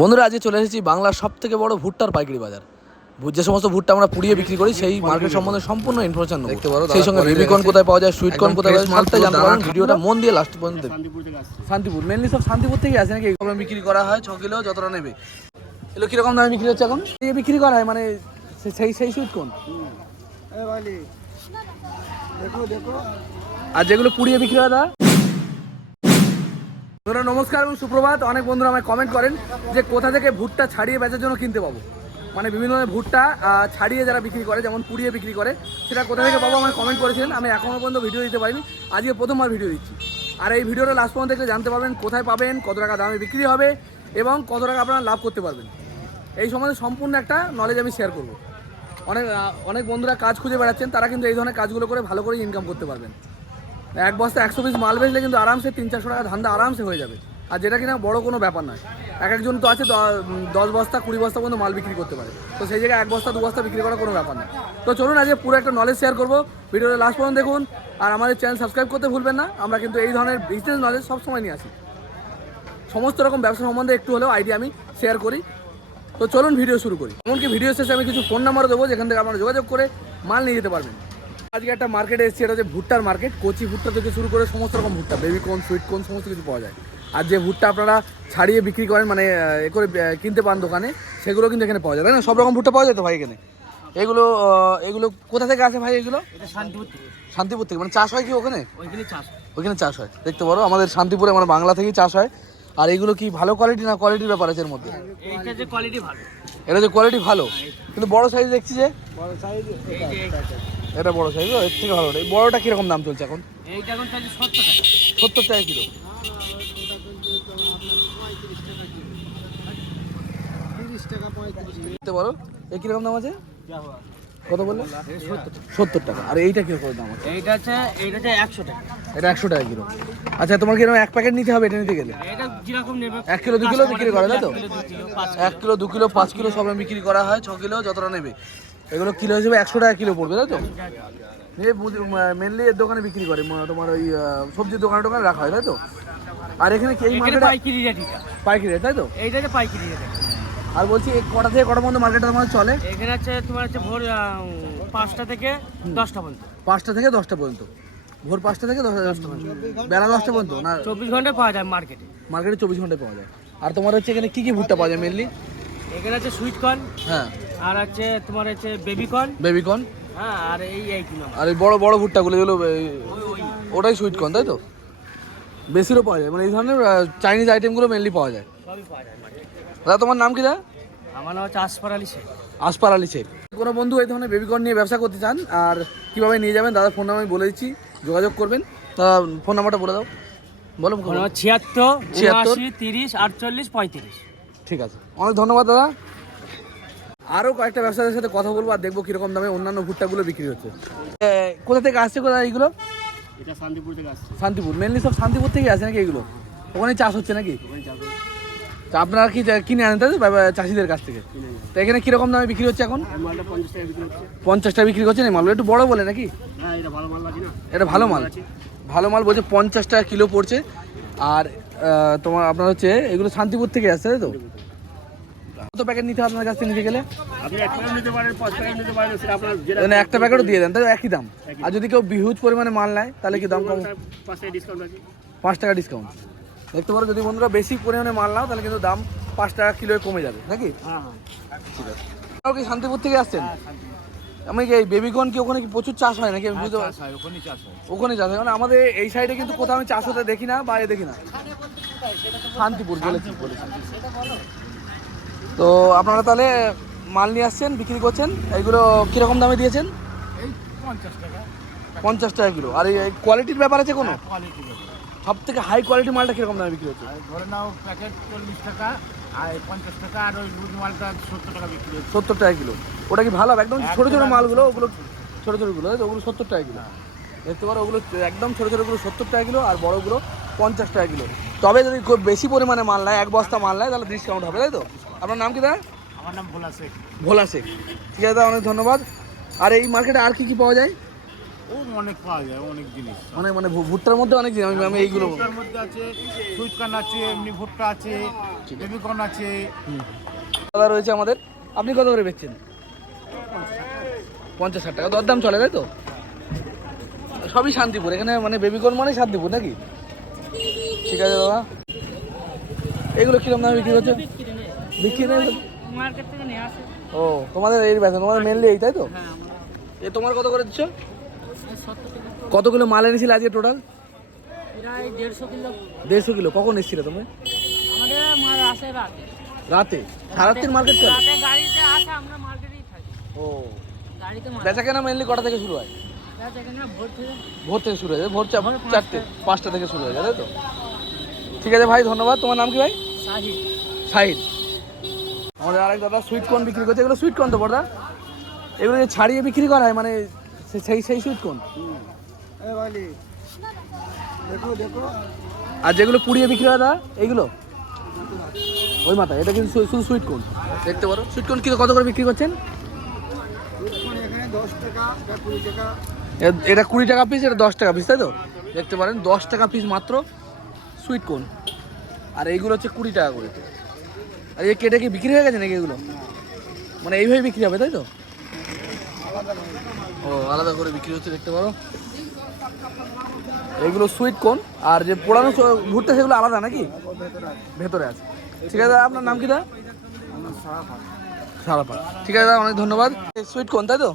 বন্ধুরা আজকে চলে এসেছি বাংলার সব থেকে বড় ভুট্টার পাইকারি বাজার। যে সমস্ত ভুট্টা আমরা পুড়িয়ে বিক্রি করি সেই মার্কেট সম্বন্ধে সম্পূর্ণ ইনফরমেশন নেব। দেখতে পারো, সেই সঙ্গে বেবিকর্ন কোথায় পাওয়া যায় সুইটকর্ন কোথায় পাওয়া যায় সবটাই জানতে পারেন ভিডিওটা মন দিয়ে লাস্ট পর্যন্ত দেখুন শান্তিপুর থেকে আসছে। শান্তিপুর মেনলি সব শান্তিপুর থেকে আসে নাকি এগুলো বিক্রি করা হয় ছ কিলো যতটা নেবে এগুলো কীরকম দামে বিক্রি হচ্ছে এখন? এই বিক্রি করা হয় মানে সেই সেই সুইট কোন আর যেগুলো পুড়িয়ে বিক্রি হয় দাদা? বন্ধুরা নমস্কার এবং সুপ্রভাত। অনেক বন্ধুরা আমায় কমেন্ট করেন যে কোথা থেকে ভুট্টা ছাড়িয়ে বেচার জন্য কিনতে পাবো। মানে বিভিন্ন ধরনের ভুট্টা ছাড়িয়ে যারা বিক্রি করে, যেমন পুড়িয়ে বিক্রি করে, সেটা কোথা থেকে পাবো আমায় কমেন্ট করেছিলেন। আমি এখনও পর্যন্ত ভিডিও দিতে পারিনি। আজকে প্রথমবার ভিডিও দিচ্ছি। আর এই ভিডিওটা লাস্ট পর্যন্ত দেখলে জানতে পারবেন কোথায় পাবেন, কত টাকা দামে বিক্রি হবে এবং কত টাকা আপনারা লাভ করতে পারবেন। এই সম্বন্ধে সম্পূর্ণ একটা নলেজ আমি শেয়ার করব। অনেক অনেক বন্ধুরা কাজ খুঁজে বেড়াচ্ছেন, তারা কিন্তু এই ধরনের কাজগুলো করে ভালো করে ইনকাম করতে পারবেন। এক বস্তা একশো পিস মাল বেচলে কিন্তু আরামসে তিন চারশো টাকা ধান্দা আরামসে হয়ে যাবে। আর যেটা কিনা বড় কোনো ব্যাপার নয়। এক একজন তো আছে, দশ বস্তা, কুড়ি বস্তা পর্যন্ত মাল বিক্রি করতে পারে। তো সেই জায়গায় এক বস্তা, দু বস্তা বিক্রি করা কোনো ব্যাপার নয়। তো চলুন আজকে পুরো একটা নলেজ শেয়ার করব। ভিডিওটা লাস্ট পর্যন্ত দেখুন। আর আমাদের চ্যানেল সাবস্ক্রাইব করতে ভুলবেন না। আমরা কিন্তু এই ধরনের বিজনেস নলেজ সবসময় নিয়ে আসি। সমস্ত রকম ব্যবসা সম্বন্ধে একটু হলেও আইডিয়া আমি শেয়ার করি। তো চলুন ভিডিও শুরু করি। এমনকি ভিডিও শেষে আমি কিছু ফোন নাম্বারও দেবো, যেখান থেকে আপনারা যোগাযোগ করে মাল নিয়ে যেতে পারবেন। আজকে একটা মার্কেটে এসেছি এটা হচ্ছে ভুট্টার মার্কেট কচি ভুট্টা থেকে শুরু করে সমস্ত রকম ভুট্টা বেবি কোন সুইট কোন সমস্ত কিছু পাওয়া যায়। আর যে ভুট্টা আপনারা ছাড়িয়ে বিক্রি করেন মানে এ করে কিনতে পান দোকানে সেগুলো কিন্তু এখানে পাওয়া যায়। তাই না? সব রকম ভুট্টা পাওয়া যায় তো ভাই এখানে? এগুলো এগুলো কোথা থেকে আসে ভাই এগুলো? শান্তিপুর থেকে। শান্তিপুর থেকে। মানে চাষ হয় কি ওখানে? ওইখানে চাষ ওখানে চাষ হয়। দেখতে পারো আমাদের শান্তিপুরে মানে বাংলা থেকেই চাষ হয়। আর এগুলো কি ভালো কোয়ালিটি না কোয়ালিটির ব্যাপার আছে এর মধ্যে? এটা যে কোয়ালিটি ভালো। কিন্তু বড় সাইজ দেখছি যে এই যে এটা বড় সাইজ এর থেকে ভালো এই বড়টা কীরকম দাম চলছে এখন? এইটা এখন চাইছে সত্তর টাকা। সত্তর টাকা কিলো। এই কীরকম দাম আছে? কত বললে? সত্তর টাকা। আর এইটা কীরকম দাম আছে? এইটা হচ্ছে এইটা হচ্ছে একশো টাকা। এটা একশো টাকা কিলো। আচ্ছা তোমার কীরকম এক প্যাকেট নিতে হবে এটা নিতে গেলে? এটা যেরকম নেবে? এক কিলো দু কিলো বিক্রি করে তাই তো? এক কিলো, দু কিলো, পাঁচ এক কিলো দু কিলো পাঁচ কিলো সব বিক্রি করা হয় ছ কিলো যতটা নেবে। এগুলো কিলো হিসেবে একশো টাকা কিলো পড়বে তাই তো? মেনলি এর দোকানে বিক্রি করে তোমার ওই সবজির দোকানে টোকানে রাখা হয় তাই তো? আর এখানে কি এই মার্কেটে পাইকারি রেট পাইকারি রেট, তাই তো? এইটা হচ্ছে পাইকারি রেট আর বলছি এই কটা থেকে কটা পর্যন্ত মার্কেটটা তোমার চলে? এখানে হচ্ছে তোমার হচ্ছে ভোর পাঁচটা থেকে দশটা পর্যন্ত। পাঁচটা থেকে দশটা পর্যন্ত। ভোর পাঁচটা থেকে দশটা দশটা পর্যন্ত। বেলা দশটা পর্যন্ত না? চব্বিশ ঘন্টায় পাওয়া যায় মার্কেটে মার্কেটে চব্বিশ ঘন্টায় পাওয়া যায়। আর তোমার হচ্ছে এখানে কি কি ভুট্টা পাওয়া যায় মেনলি এখানে আছে সুইট কর্ন হ্যাঁ। আর হচ্ছে তোমার হচ্ছে বেবি কর্ন বেবিকর্ন? হ্যাঁ আর এই এই আর এই বড় বড় ভুট্টাগুলো যেগুলো ওটাই সুইট কর্ন তাই তো? বেশিরও পাওয়া যায়। মানে এই ধরনের চাইনিজ আইটেমগুলো মেনলি পাওয়া যায়। সবই পাওয়া যায় দাদা তোমার নাম কি দা আমার নাম হচ্ছে আসফার আলী শেখ। আসপার আলী শেখ। কোনো বন্ধু এই ধরনের বেবিকর্ন নিয়ে ব্যবসা করতে চান আর কীভাবে নিয়ে যাবেন? দাদা ফোন নাম্বার আমি বলে দিচ্ছি যোগাযোগ করবেন। তা ফোন নাম্বারটা বলে দাও। বলো নাম্বার ছিয়াত্তর তিরিশ আটচল্লিশ পঁয়ত্রিশ। ঠিক আছে। অনেক ধন্যবাদ দাদা। আরও কয়েকটা ব্যবসাদের সাথে কথা বলব আর দেখব কীরকম দামে অন্যান্য ভুট্টাগুলো বিক্রি হচ্ছে। কোথা থেকে আসছে কোথায় এইগুলো? এটা শান্তিপুর থেকে আসছে। শান্তিপুর। মেনলি সব শান্তিপুর থেকে আসে নাকি এগুলো ওখানে চাষ হচ্ছে নাকি? তা আপনারা কি কিনে আনেন চাষিদের কাছ থেকে? তো এখানে কীরকম দামে বিক্রি হচ্ছে এখন? পঞ্চাশ টাকা বিক্রি করছে না মালগুলো একটু বড় বলে নাকি? এটা ভালো মাল ভালো মাল। বলছে পঞ্চাশ টাকা কিলো পড়ছে। আর তোমার আপনার হচ্ছে এগুলো শান্তিপুর থেকে আসছে তাই তো? কত প্যাকেট নিতে হবে আপনার কাছ থেকে নিতে গেলে? আপনি এক টাকা নিতে পারেন পাঁচ টাকা নিতে পারেন সেটা আপনার যেটা মানে একটা প্যাকেটও দিয়ে দেন তাই তো একই দাম। আর যদি কেউ বিহুজ পরিমাণে মাল নেয় তাহলে কি দাম কম? পাঁচ টাকা ডিসকাউন্ট আছে। পাঁচ টাকা ডিসকাউন্ট দেখতে পারো যদি বন্ধুরা বেশি পরিমাণে মাল নাও তাহলে কিন্তু দাম পাঁচ টাকা কিলোয় কমে যাবে নাকি? হ্যাঁ হ্যাঁ। ঠিক আছে। কি শান্তিপুর থেকে আসছেন? আমি কি এই বেবিকর্ন কি ওখানে কি প্রচুর চাষ হয় নাকি? আমি বুঝতে পারছি ওখানে চাষ হয়। ওখানে চাষ হয়। মানে আমাদের এই সাইডে কিন্তু কোথাও আমি চাষ হতে দেখি না বাইরে দেখি না। শান্তিপুর বলেছি বলেছি তো আপনারা তাহলে মাল নিয়ে আসছেন বিক্রি করছেন এইগুলো কীরকম দামে দিয়েছেন? এই পঞ্চাশ টাকা। পঞ্চাশ টাকা কিলো। আর এই কোয়ালিটির ব্যাপার আছে কোনো? সব থেকে হাই কোয়ালিটি মালটা কীরকম দামে বিক্রি হচ্ছে? ধরে নাও প্যাকেট চল্লিশ টাকা আর পঞ্চাশ টাকা আর ওই লুজ মালটা সত্তর টাকা বিক্রি হচ্ছে। সত্তর টাকা কিলো। ওটা কি ভালো একদম ছোটো ছোটো মালগুলো ওগুলো ছোটো ছোটোগুলো? ওগুলো সত্তর টাকা কিলো। দেখতে পারো ওগুলো একদম ছোটো ছোটোগুলো সত্তর টাকা কিলো আর বড়গুলো পঞ্চাশ টাকা কিলো। তবে যদি খুব বেশি পরিমাণে মাল নেয় এক বস্তা মাল নেয় তাহলে ডিসকাউন্ট হবে তাই তো? আপনার নাম কি দা আমার নাম ভোলা শেখ। ভোলা শেখ। ঠিক আছে দা অনেক ধন্যবাদ। আর এই মার্কেটে আর কি কি পাওয়া যায়? ও অনেক পাওয়া যায় অনেক জিনিস। মানে মানে ভুট্টার মধ্যে অনেক জিনিস আমি এইগুলো ভুট্টার মধ্যে আছে সুইট কর্ন আছে এমনি ভুট্টা আছে বেবি কর্ন আছে। দাদা রয়েছে আমাদের। আপনি কত করে বেচছেন? পঞ্চাশ ষাট টাকা। দরদাম চলে তাই তো? সবই শান্তিপুর। এখানে মানে বেবিকর্ন মানে শান্তিপুর নাকি? ঠিক আছে দাদা এগুলো কীরকম দামে বিক্রি হচ্ছে বিক্রি নেই ও তোমাদের এই বেচা তোমাদের মেনলি এই তাই তো? এ তোমার কত করে দিচ্ছ? সত্তর টাকা কত কিলো মাল এনেছিলে আজকে টোটাল দেড়শো কিলো। কখন এসেছিলে তুমি? রাতে। সারাত্রির মার্কেট চলে? ও। বেচা কেনা মেনলি কটা থেকে শুরু হয়? ভোর থেকে শুরু হয়ে যায় ভোর চা- চারটে পাঁচটা থেকে শুরু হয়ে যায় তাই তো? ঠিক আছে ভাই ধন্যবাদ। তোমার নাম কি ভাই? শাহিদ আমাদের আরেক দাদা সুইট কর্ন বিক্রি করছে। এগুলো সুইট কর্ন তো বড়দা এগুলো যে ছাড়িয়ে বিক্রি করা হয় মানে সেই সেই সুইট কর্ন আর যেগুলো পুড়িয়ে বিক্রি হয় দাদা এইগুলো? ওই মাথা এটা কিন্তু শুধু সুইট কর্ন দেখতে পারো। সুইট কর্ন কত করে বিক্রি করছেন? এ- এটা কুড়ি টাকা পিস এটা দশ টাকা পিস তাই তো? দেখতে পারেন দশ টাকা পিস মাত্র সুইট কোন আর এইগুলো হচ্ছে কুড়ি টাকা করে আর এই কেটে কি বিক্রি হয়ে গেছে নাকি এগুলো? মানে এইভাবে বিক্রি হবে তাই তো? ও আলাদা করে বিক্রি হচ্ছে দেখতে পারো। এইগুলো সুইট কোন আর যে পোড়ানো ভুট্টা সেগুলো আলাদা নাকি? ভেতরে আছে। ঠিক আছে দাদা, আপনার নাম কি দা? সারাপাত ঠিক আছে দাদা অনেক ধন্যবাদ। সুইট কোন তাই তো?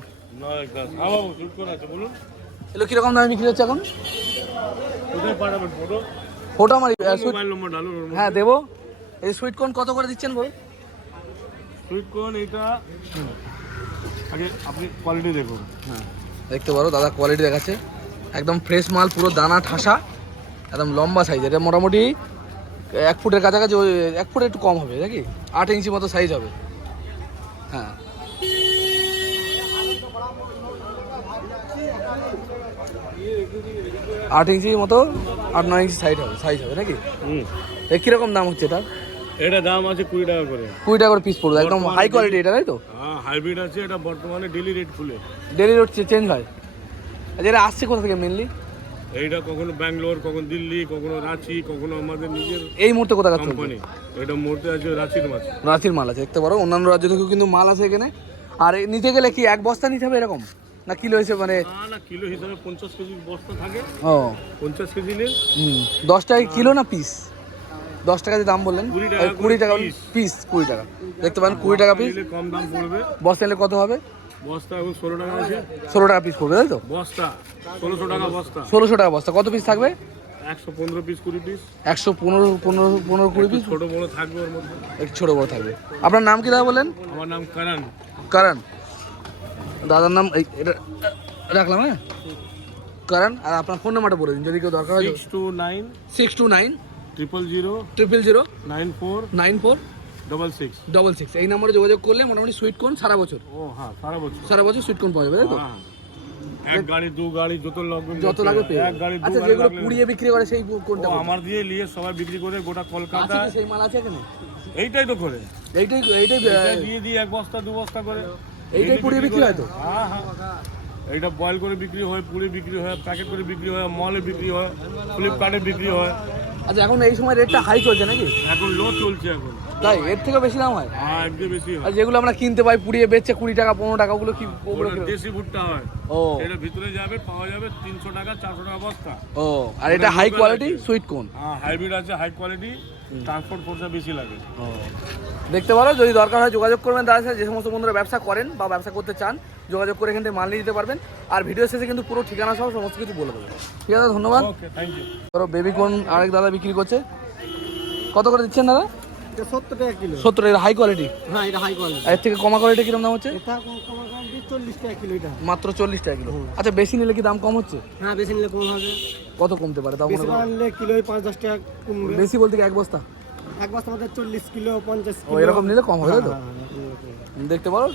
এগুলো কীরকম দামে বিক্রি হচ্ছে এখন? ফোটো আমার হ্যাঁ দেবো। এই সুইট কর্ন কত করে দিচ্ছেন বল সুইট কর্ন এটা আগে আপনি কোয়ালিটি দেখুন। হ্যাঁ দেখতে পারো দাদা কোয়ালিটি দেখাচ্ছে। একদম ফ্রেশ মাল পুরো দানা ঠাসা একদম লম্বা সাইজ এটা মোটামুটি এক ফুটের কাছাকাছি ওই এক ফুট একটু কম হবে নাকি? আট ইঞ্চি মতো সাইজ হবে। হ্যাঁ। আট ইঞ্চি মতো আট নয় ইঞ্চি সাইজ হবে সাইজ হবে নাকি? হুম। এ কীরকম দাম হচ্ছে এটা? এটা দাম আছে কুড়ি টাকা করে। কুড়ি টাকা করে পিস পড়বে একদম হাই কোয়ালিটি এটা তাই তো? হ্যাঁ হাইব্রিড আছে এটা বর্তমানে ডেলি রেট খুলে। ডেলি রোড চেঞ্জ হয়। আচ্ছা এটা আসছে কোথা থেকে মেনলি এইটা কখনো ব্যাঙ্গালোর কখনো দিল্লি কখনো রাঁচি কখনো আমাদের নিজের এই মুহূর্তে কোথা চলছে কোম্পানি এটা মূর্তি আছে রাঁচির মাছ। রাঁচির মাল আছে দেখতে পারো। অন্যান্য রাজ্য থেকেও কিন্তু মাল আছে এখানে। আর নিতে গেলে কি এক বস্তা নিতে হবে এরকম? না কিলো হিসেবে মানে না কিলো হিসাবে পঞ্চাশ কেজি বস্তা থাকে। ও। পঞ্চাশ কেজি নিন। হুম। দশ টাকা কিলো না পিস দশ টাকা যে দাম বললেন? কুড়ি টাকা। পিস কুড়ি টাকা দেখতে পারেন কুড়ি টাকা পিস কম দাম পড়বে। বস্তা নিলে কত হবে? বস্তা এখন ষোলো টাকা আছে। ষোলো টাকা পিস পড়বে তাই তো? বস্তা ষোলোশো টাকা বস্তা। ষোলোশো টাকা বস্তা। কত পিস থাকবে? একশো পনেরো পিস কুড়ি পিস একশো পনেরো পনেরো পনেরো কুড়ি পিস ছোট বড় থাকবে ওর মধ্যে। একটু ছোটো বড় থাকবে। আপনার নাম কি দাদা বললেন? আমার নাম কারণ কারণ দাদার নাম এই এটা রাখলাম হ্যাঁ? কারণ আর আপনার ফোন নাম্বারটা বলে দিন যদি কেউ দরকার হয় six two nine six two nine triple zero triple zero nine four nine four double six double six. এই নম্বরে যোগাযোগ করলে মোটামুটি সুইট কোন সারা বছর। ও হ্যাঁ সারা বছর। সারা বছর সুইট কোন পাওয়া যাবে তাই তো? হ্যাঁ এক গাড়ি দু গাড়ি যত লাগবে যত লাগবে এক গাড়ি দু আচ্ছা যেগুলো পুড়িয়ে বিক্রি করে সেই কোনটা আমার দিয়ে নিয়ে সবাই বিক্রি করে গোটা কলকাতা কি সেই মাল আছে এখানে? এইটাই তো করে এইটাই এইটাই দিয়ে দিয়ে এক বস্তা দু বস্তা করে। এইটাই পুড়িয়ে বিক্রি হয় তো? হ্যাঁ হ্যাঁ। এইটা বয়েল করে বিক্রি হয় পুড়ে বিক্রি হয় প্যাকেট করে বিক্রি হয় মলে বিক্রি হয় ফ্লিপকার্টে বিক্রি হয়। আচ্ছা এখন এই সময় রেটটা হাই চলছে নাকি? এখন লো চলছে এখন। তাই? এর থেকে বেশি দাম হয়? হ্যাঁ একদম বেশি হয়। আর যেগুলো আমরা কিনতে পাই পুড়িয়ে বেচছে কুড়ি টাকা পনেরো টাকা ওগুলো কি কি- দেশি ভুট্টা হয়। ও। এটা ভিতরে যাবে পাওয়া যাবে তিনশো টাকা চারশো টাকা বস্তা। ও আর এটা হাই কোয়ালিটি সুইট কোন হ্যাঁ হাইব্রিড আছে হাই কোয়ালিটি ট্রান্সপোর্ট খরচা বেশি লাগে। দেখতে পারো যদি দরকার হয় যোগাযোগ করবেন সাথে যে সমস্ত বন্ধুরা ব্যবসা করেন বা ব্যবসা করতে চান যোগাযোগ করে এখান থেকে মাল নিয়ে যেতে পারবেন। আর ভিডিও শেষে কিন্তু পুরো ঠিকানা সহ সমস্ত কিছু বলে দেবো। ঠিক আছে ধন্যবাদ। ওকে থ্যাংক ইউ ধরো বেবি কর্ন আরেক দাদা বিক্রি করছে। কত করে দিচ্ছেন দাদা? সত্তর টাকা কিলো। সত্তর এটা হাই কোয়ালিটি হ্যাঁ এটা হাই কোয়ালিটি এর থেকে কমা কোয়ালিটি কীরকম দাম হচ্ছে? এটা কম চল্লিশ টাকা কিলো এটা। মাত্র চল্লিশ টাকা কিলো। আচ্ছা বেশি নিলে কি দাম কম হচ্ছে? হ্যাঁ বেশি নিলে কম হবে। কত কমতে পারে? তাও বেশি? নিলে কিলোই পাঁচ দশ টাকা কমবে। বেশি বলতে কি এক বস্তা? এক বস্তা আমাদের চল্লিশ কিলো পঞ্চাশ কিলো এরকম নিলে কম হবে তো? হ্যাঁ, হ্যাঁ, হ্যাঁ, দেখতে পারো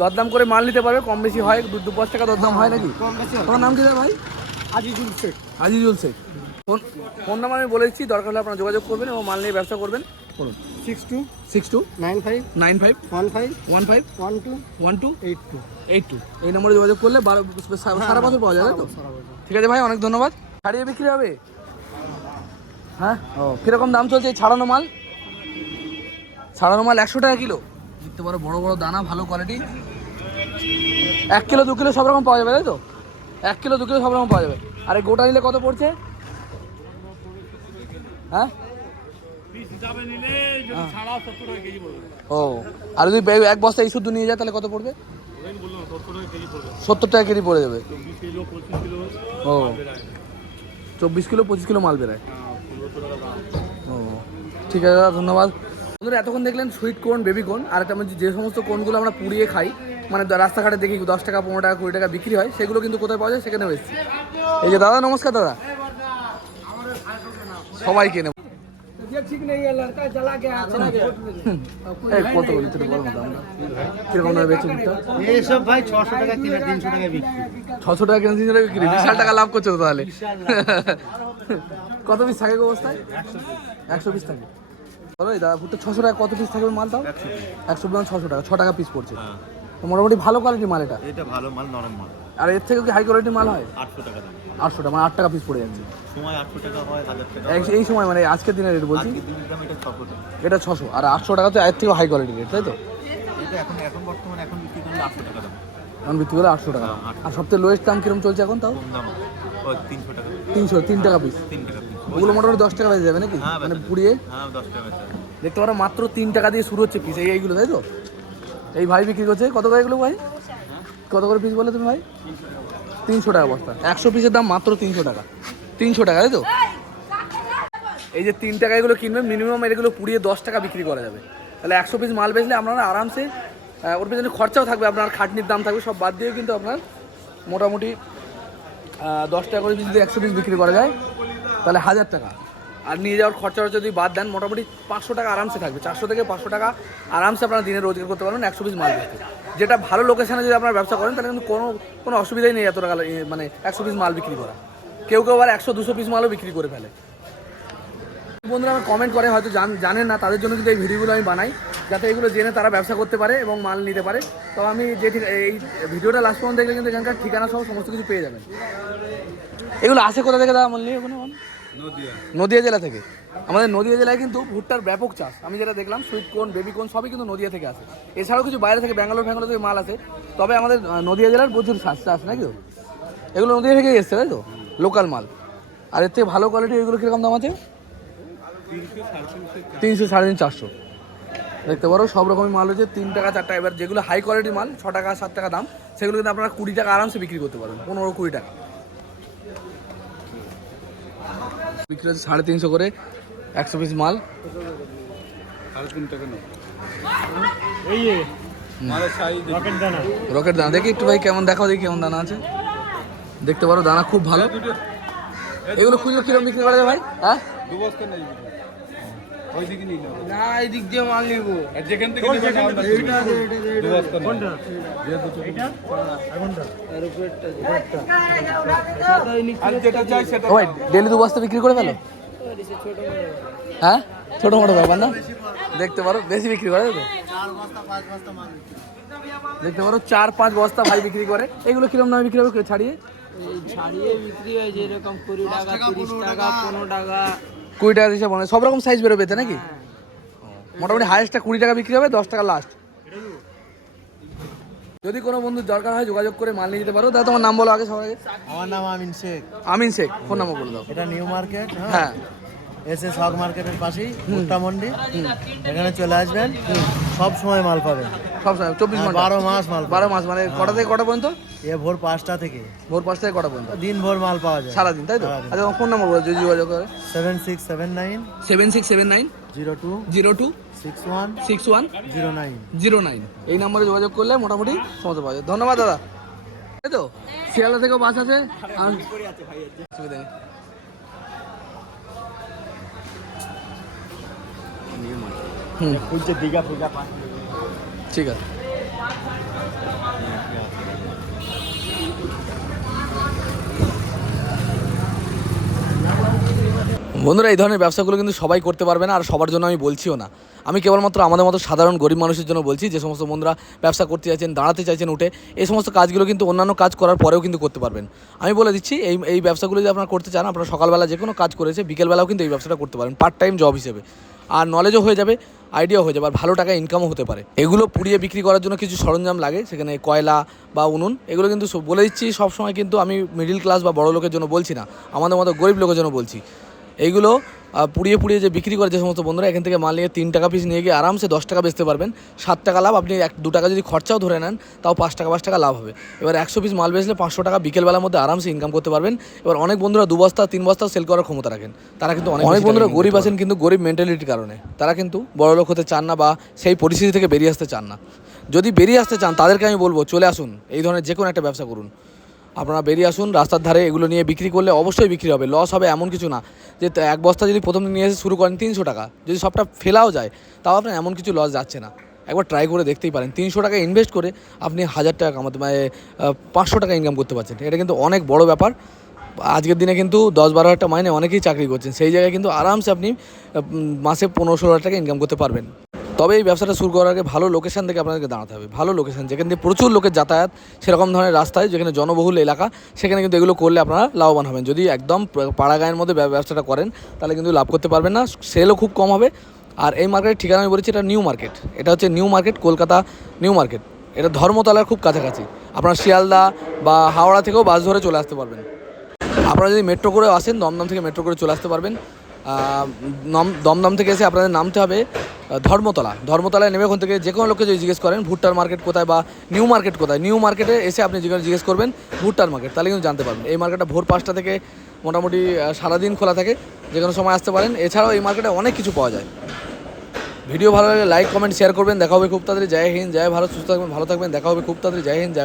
দরদাম করে মাল নিতে পারবে কম বেশি হয় দু পাঁচ টাকা দরদাম হয় নাকি? কম বেশি তোমার নাম কি ভাই? Azizul Sheikh. Azizul Sheikh. Phone phone number আমি বলে দিচ্ছি দরকার হলে আপনারা যোগাযোগ করবেন এবং মাল নিয়ে ব্যবসা করবেন। বলুন। Six two six two nine five nine five one five one five one two one two eight two. Eight. Two এই নম্বরে যোগাযোগ করলে বারো সারা বছর পাওয়া যাবে তাই তো ঠিক আছে ভাই অনেক ধন্যবাদ। ছাড়িয়ে বিক্রি হবে? হ্যাঁ? ও কীরকম দাম চলছে এই ছাড়ানো মাল? ছাড়ানো মাল একশো টাকা কিলো। দেখতে পারো বড় বড় দানা ভালো কোয়ালিটি এক কিলো দু কিলো সব রকম পাওয়া যাবে তাই তো? এক কিলো দু কিলো সব রকম পাওয়া যাবে। আর এই গোটা নিলে কত পড়ছে? হ্যাঁ? কেজি ও আর যদি এক বস্তা এই শুদ্ধ নিয়ে যায় তাহলে কত পড়বে? সত্তর টাকা কেজি পড়ে যাবে। ও। বেড়ায় চব্বিশ কিলো, পঁচিশ কিলো মাল দাম ও, ঠিক আছে দাদা, ধন্যবাদ। বন্ধুরা, এতক্ষণ দেখলেন সুইট কোর্ন বেবি কোর্ন আর একটা মানে যে সমস্ত কোর্নগুলো আমরা পুড়িয়ে খাই মানে রাস্তাঘাটে দেখি দশ টাকা, পনেরো টাকা, কুড়ি টাকা বিক্রি হয়, সেগুলো কিন্তু কোথায় পাওয়া যায়? সেখানে এসেছি। এই যে দাদা, নমস্কার দাদা। সবাই কেনে দামে বেচে ভাই ছশো টাকা কিনে তিনশো টাকা বিক্রি ছশো টাকা কিনে তিনশো টাকা বিক্রি বিশাল টাকা লাভ করছ তো তাহলে কত পিস থাকে গো অবস্থায় একশো পিস থাকে বলো এই দাদা ভুট্টা ছশো টাকা কত পিস থাকবে মাল তাও একশো গ্রাম ছশো টাকা ছ টাকা পিস পড়ছে মোটামুটি ভালো কোয়ালিটির মাল এটা? এটা ভালো মাল নরম মাল। আর এর থেকে কি হাই কোয়ালিটির মাল হয়? আটশো টাকা দাম। আটশো টাকা মানে আট টাকা পিস পড়ে যাচ্ছে। সময় আটশো টাকা হয় হাজার টাকা এই- সময় মানে আজকের দিনের রেট বলছি? এটা ছশো টাকা। এটা ছশো আর আটশো টাকা তো এর থেকে হাই কোয়ালিটির রেট তাই তো? এটা এখন এখন বর্তমানে এখন বিক্রি করলে আটশো টাকা দাম। এখন বিক্রি করে আটশো টাকা। আর সবথেকে লোয়েস্ট দাম কীরকম চলছে এখন তাও? তিনশো টাকা। তিনশো তিন টাকা পিস তিন টাকা। ওগুলো মোটামুটি দশ টাকা বেঁচে যাবে নাকি? হ্যাঁ, মানে পুড়িয়ে? হ্যাঁ দশ টাকা দেখতে পারো মাত্র তিন টাকা দিয়ে শুরু হচ্ছে পিস এই এইগুলো তাই তো? এই ভাই বিক্রি করছে কত করে এগুলো ভাই? কত করে পিস বলে তুমি ভাই? তিনশো টাকা বস্তা। একশো পিসের দাম মাত্র তিনশো টাকা। তিনশো টাকা, তাই তো? এই যে তিন টাকা এগুলো কিনবেন মিনিমাম এগুলো পুড়িয়ে দশ টাকা বিক্রি করা যাবে। তাহলে একশো পিস মাল বেচলে আপনারা আরামসে ওর পেছনে খরচাও থাকবে, আপনার খাটনির দাম থাকবে, সব বাদ দিয়েও কিন্তু আপনার মোটামুটি দশ টাকা করে যদি একশো পিস বিক্রি করা যায়, তাহলে হাজার টাকা। আর নিয়ে যাওয়ার খরচা যদি বাদ দেন, মোটামুটি পাঁচশো টাকা আরামসে থাকবে। চারশো থেকে পাঁচশো টাকা আরামসে আপনারা দিনে রোজগার করতে পারবেন, একশো পিস মাল বিক্রি যেটা ভালো লোকেশনে যদি আপনারা ব্যবসা করেন, তাহলে কিন্তু কোনো কোনো অসুবিধাই নেই এত টাকা মানে একশো পিস মাল বিক্রি করা। কেউ কেউ আবার একশো, দুশো পিস মালও বিক্রি করে ফেলে। বন্ধুরা, আমার কমেন্ট করে, হয়তো জান- জানেন না, তাদের জন্য কিন্তু এই ভিডিওগুলো আমি বানাই, যাতে এগুলো জেনে তারা ব্যবসা করতে পারে এবং মাল নিতে পারে। তো আমি যে এই ভিডিওটা লাস্ট পর্যন্ত দেখলে কিন্তু এখানকার ঠিকানা সহ সমস্ত কিছু পেয়ে যাবেন। এগুলো আসে কোথা থেকে দাদা? বললি ওখানে? নদিয়া। জেলা থেকে। আমাদের নদিয়া জেলায় কিন্তু ভুট্টার ব্যাপক চাষ। আমি যেটা দেখলাম সুইট কোন বেবি কোন সবই কিন্তু নদিয়া থেকে আসে। এছাড়াও কিছু বাইরে থেকে ব্যাঙ্গালোর ফ্যাঙ্গালোর থেকে মাল আসে। তবে আমাদের নদিয়া জেলার প্রচুর চাষ চাষ, নাকি তো? এগুলো নদিয়া থেকেই এসছে, তাই তো? লোকাল মাল। আর এর থেকে ভালো কোয়ালিটি এগুলো কীরকম দাম আছে? তিনশো সাড়ে তিন চারশো। দেখতে পারো, সব রকমের মাল হচ্ছে তিন টাকা, চার টাকা। এবার যেগুলো হাই কোয়ালিটির মাল, ছ টাকা, সাত টাকা দাম, সেগুলো কিন্তু আপনারা কুড়ি টাকা আরামসে বিক্রি করতে পারবেন। পনেরো কুড়ি টাকা। বিক্রি হচ্ছে সাড়ে তিনশো করে একশো পিস মাল। রকেট দানা। দেখি একটু ভাই কেমন দেখাও দেখি কেমন দানা আছে। দেখতে পারো দানা খুব ভালো। এগুলো খুঁজলো কিরম বিক্রি করা যায় ভাই? হ্যাঁ? না এই দিক দিয়ে মাল নিবো। যেখান থেকে ডেলি দু বস্তা বিক্রি করে ফেলো? হ্যাঁ? ছোটো মোটো ব্যাপার না? দেখতে পারো বেশি বিক্রি করে তো দেখতে পারো চার পাঁচ বস্তা ভাই বিক্রি করে। এগুলো কিরম দামে বিক্রি হবে ছাড়িয়ে? ছাড়িয়ে বিক্রি হয় যেরকম কুড়ি টাকা তিরিশ টাকা। পনেরো টাকা। কুড়ি টাকা হিসাব মানে সব রকম সাইজ বেরোবে নাকি? মোটামুটি হাইয়েস্টটা কুড়ি টাকা বিক্রি হবে দশ টাকা লাস্ট যদি কোনো বন্ধুর দরকার হয় যোগাযোগ করে মাল নিয়ে যেতে পারো। তাহলে তোমার নাম বলো আগে সবাই আমার নাম আমিন শেখ। আমিন শেখ ফোন নাম্বার বলে দাও। এটা নিউ মার্কেট হ্যাঁ? এস এস হক মার্কেটের পাশেই ভুট্টা মন্ডি এখানে চলে আসবেন সব সময় মাল পাবেন। সব সময় চব্বিশ হ্যাঁ, ঘণ্টা? বারো মাস মাল বারো মাস মানে কটা থেকে কটা পর্যন্ত? এ ভোর পাঁচটা থেকে। ভোর পাঁচ থেকে কটা পর্যন্ত? দিন ভোর মাল পাওয়া যায়। সারাদিন তাই তো? আচ্ছা ফোন নাম্বার বলো যদি যোগাযোগ করে। Seven six seven nine seven six seven nine zero two zero two six one six one zero nine. Zero nine. এই নম্বরে যোগাযোগ করলে মোটামুটি সমস্ত পাওয়া যায়। ধন্যবাদ দাদা। তাই তো? শিয়ালদা থেকেও বাস আছে আর অসুবিধা নেই। হুম। দীঘা পূজা ঠিক আছে। বন্ধুরা, এই ধরনের ব্যবসাগুলো কিন্তু সবাই করতে পারবে না, আর সবার জন্য আমি বলছিও না। আমি কেবলমাত্র আমাদের মতো সাধারণ গরিব মানুষের জন্য বলছি, যে সমস্ত বন্ধুরা ব্যবসা করতে চাইছেন, দাঁড়াতে চাইছেন উঠে, এই সমস্ত কাজগুলো কিন্তু অন্যান্য কাজ করার পরেও কিন্তু করতে পারবেন। আমি বলে দিচ্ছি, এই এই ব্যবসাগুলো যদি আপনারা করতে চান, আপনারা সকালবেলা যে কোনো কাজ করেছে, বিকেলবেলাও কিন্তু এই ব্যবসাটা করতে পারেন পার্ট টাইম জব হিসেবে। আর নলেজও হয়ে যাবে আইডিয়াও হয়ে যাবে আর ভালো টাকা ইনকামও হতে পারে। এগুলো পুড়িয়ে বিক্রি করার জন্য কিছু সরঞ্জাম লাগে, সেখানে কয়লা বা উনুন, এগুলো কিন্তু বলে দিচ্ছি। সবসময় কিন্তু আমি মিডিল ক্লাস বা বড় লোকের জন্য বলছি না, আমাদের মতো গরিব লোকের জন্য বলছি। এইগুলো পুড়িয়ে পুড়িয়ে যে বিক্রি করে যে সমস্ত বন্ধুরা এখান থেকে মাল নিয়ে তিন টাকা পিস নিয়ে গিয়ে আরামসে দশ টাকা বেচতে পারবেন। সাত টাকা লাভ আপনি এক দু টাকা যদি খরচাও ধরে নেন তাও পাঁচ টাকা পাঁচ টাকা লাভ হবে। এবার একশো পিস মাল বেচলে পাঁচশো টাকা বিকেলবেলার মধ্যে আরামসে ইনকাম করতে পারবেন। এবার অনেক বন্ধুরা দু বস্তা তিন বস্তা সেল করার ক্ষমতা রাখেন। তারা কিন্তু অনেক অনেক বন্ধুরা গরিব আছেন কিন্তু গরিব মেন্টালিটির কারণে। তারা কিন্তু বড় লোক হতে চান না বা সেই পরিস্থিতি থেকে বেরিয়ে আসতে চান না। যদি বেরিয়ে আসতে চান তাদেরকে আমি বলব চলে আসুন। এই ধরনের যে কোনো একটা ব্যবসা করুন। আপনারা বেরিয়ে আসুন, রাস্তার ধারে এগুলো নিয়ে বিক্রি করলে অবশ্যই বিক্রি হবে লস হবে এমন কিছু না। যে এক বস্তা যদি প্রথম নিয়ে এসে শুরু করেন তিনশো টাকা, যদি সবটা ফেলাও যায়, তাও আপনার এমন কিছু লস যাচ্ছে না। একবার ট্রাই করে দেখতেই পারেন, তিনশো টাকা ইনভেস্ট করে আপনি হাজার টাকা কামাতে মানে পাঁচশো টাকা ইনকাম করতে পারছেন। এটা কিন্তু অনেক বড় ব্যাপার। আজকের দিনে কিন্তু দশ বারো হাজার টাকা মাইনে অনেকেই চাকরি করছেন, সেই জায়গায় কিন্তু আরামসে আপনি মাসে পনেরো ষোলো হাজার টাকা ইনকাম করতে পারবেন। তবে এই ব্যবসাটা শুরু করার আগে ভালো লোকেশান থেকে আপনাদেরকে দাঁড়াতে হবে। ভালো লোকেশান যেখান দিয়ে প্রচুর লোকের যাতায়াত, সেরকম ধরনের রাস্তায়, যেখানে জনবহুল এলাকা, সেখানে কিন্তু এগুলো করলে আপনারা লাভবান হবেন। যদি একদম প- পাড়া গায়ের মধ্যে ব্যবসাটা করেন, তাহলে কিন্তু লাভ করতে পারবেন না। সেলও খুব কম হবে। আর এই মার্কেটের ঠিকানা আমি বলেছি, এটা নিউ মার্কেট এটা হচ্ছে new market Kolkata new market এটা ধর্মতলার খুব কাছাকাছি। আপনারা শিয়ালদা বা হাওড়া থেকেও বাস ধরে চলে আসতে পারবেন। আপনারা যদি মেট্রো করে আসেন, দমদম থেকে মেট্রো করে চলে আসতে পারবেন। দমদম থেকে এসে আপনাদের নামতে হবে ধর্মতলা। ধর্মতলায় নেমে ওখান থেকে যে কোনো লোককে যদি জিজ্ঞেস করেন, ভুট্টার মার্কেট কোথায় বা নিউ মার্কেট কোথায়, নিউ মার্কেটে এসে আপনি যেখানে জিজ্ঞেস করবেন, ভুট্টার মার্কেট, তাহলে কিন্তু জানতে পারবেন। এই মার্কেটটা ভোর পাঁচটা থেকে মোটামুটি সারাদিন খোলা থাকে, যে কোনো সময় আসতে পারেন। এছাড়াও এই মার্কেটে অনেক কিছু পাওয়া যায়। ভিডিও ভালো লাগলে লাইক, কমেন্ট শেয়ার করবেন। দেখা হবে খুব তাড়াতাড়ি। জয় হিন্দ, জয় ভারত, সুস্থ থাকবেন, ভালো থাকবেন। দেখা হবে খুব তাড়াতাড়ি। জয় হিন্দ, জয়।